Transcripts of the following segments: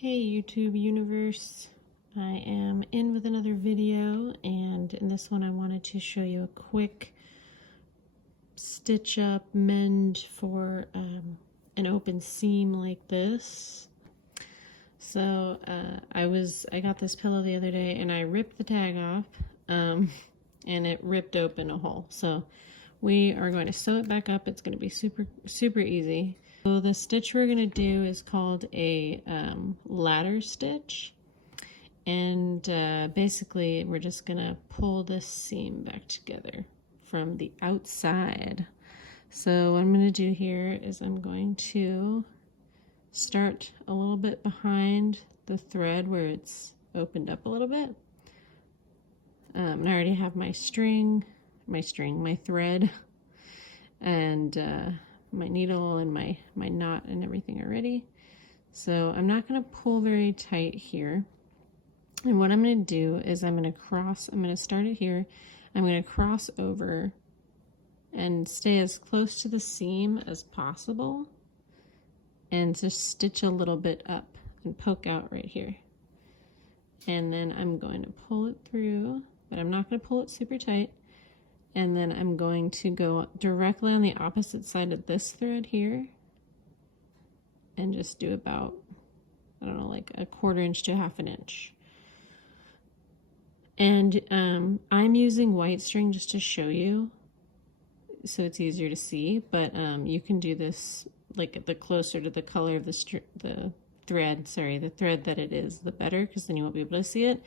Hey YouTube universe, I am in with another video, and in this one I wanted to show you a quick stitch up mend for an open seam like this. So I got this pillow the other day and I ripped the tag off and it ripped open a hole. So we are going to sew it back up. It's going to be super easy. So the stitch we're going to do is called a ladder stitch, and basically we're just going to pull this seam back together from the outside. So what I'm going to do here is I'm going to start a little bit behind the thread where it's opened up a little bit. And I already have my thread, and my needle and my knot and everything are ready. So I'm not going to pull very tight here. And what I'm going to do is I'm going to start it here. I'm going to cross over and stay as close to the seam as possible and just stitch a little bit up and poke out right here. And then I'm going to pull it through, but I'm not going to pull it super tight. And then I'm going to go directly on the opposite side of this thread here and just do about, I don't know, like a 1/4 inch to 1/2 inch. And I'm using white string just to show you so it's easier to see, but you can do this like the closer to the color of the thread that it is, the better, because then you won't be able to see it.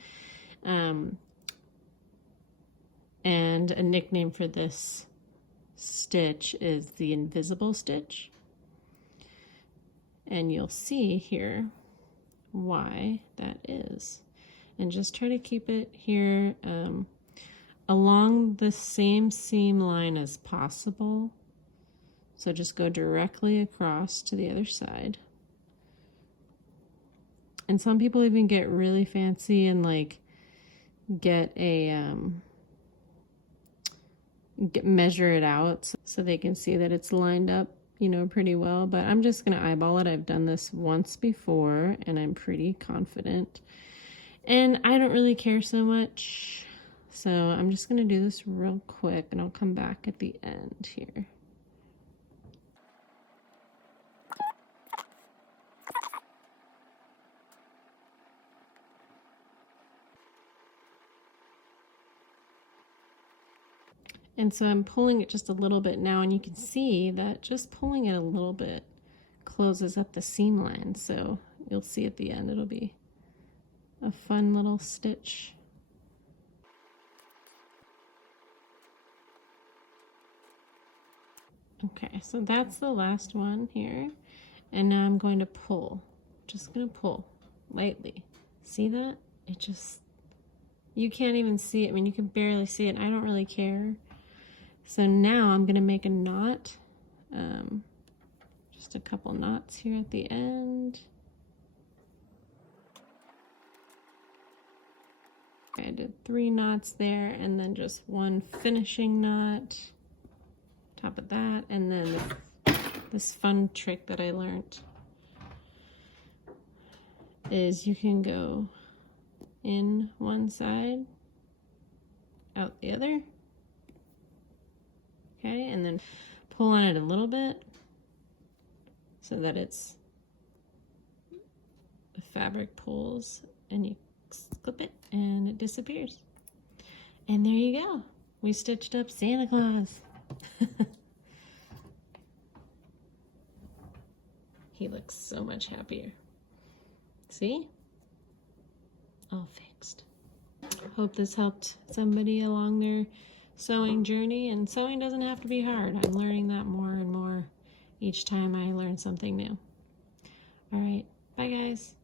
And a nickname for this stitch is the invisible stitch. And you'll see here why that is. And just try to keep it here along the same seam line as possible. So just go directly across to the other side. And some people even get really fancy and like get a measure it out so they can see that it's lined up, you know, pretty well. But I'm just gonna eyeball it. I've done this once before and I'm pretty confident, and I don't really care so much, so I'm just gonna do this real quick and I'll come back at the end here. And so I'm pulling it just a little bit now, and you can see that just pulling it a little bit closes up the seam line. So you'll see at the end it'll be a fun little stitch. Okay, so that's the last one here. And now I'm going to pull. Just gonna pull lightly. See that? It just, you can't even see it. I mean, you can barely see it. I don't really care. So now I'm going to make a knot, just a couple knots here at the end. Okay, I did 3 knots there, and then just 1 finishing knot, top of that, and then this fun trick that I learned is you can go in one side, out the other. Okay, and then pull on it a little bit so that the fabric pulls, and you clip it and it disappears. And there you go. We stitched up Santa Claus. He looks so much happier. See? All fixed. Hope this helped somebody along their sewing journey, and sewing doesn't have to be hard. I'm learning that more and more each time I learn something new. All right, bye guys.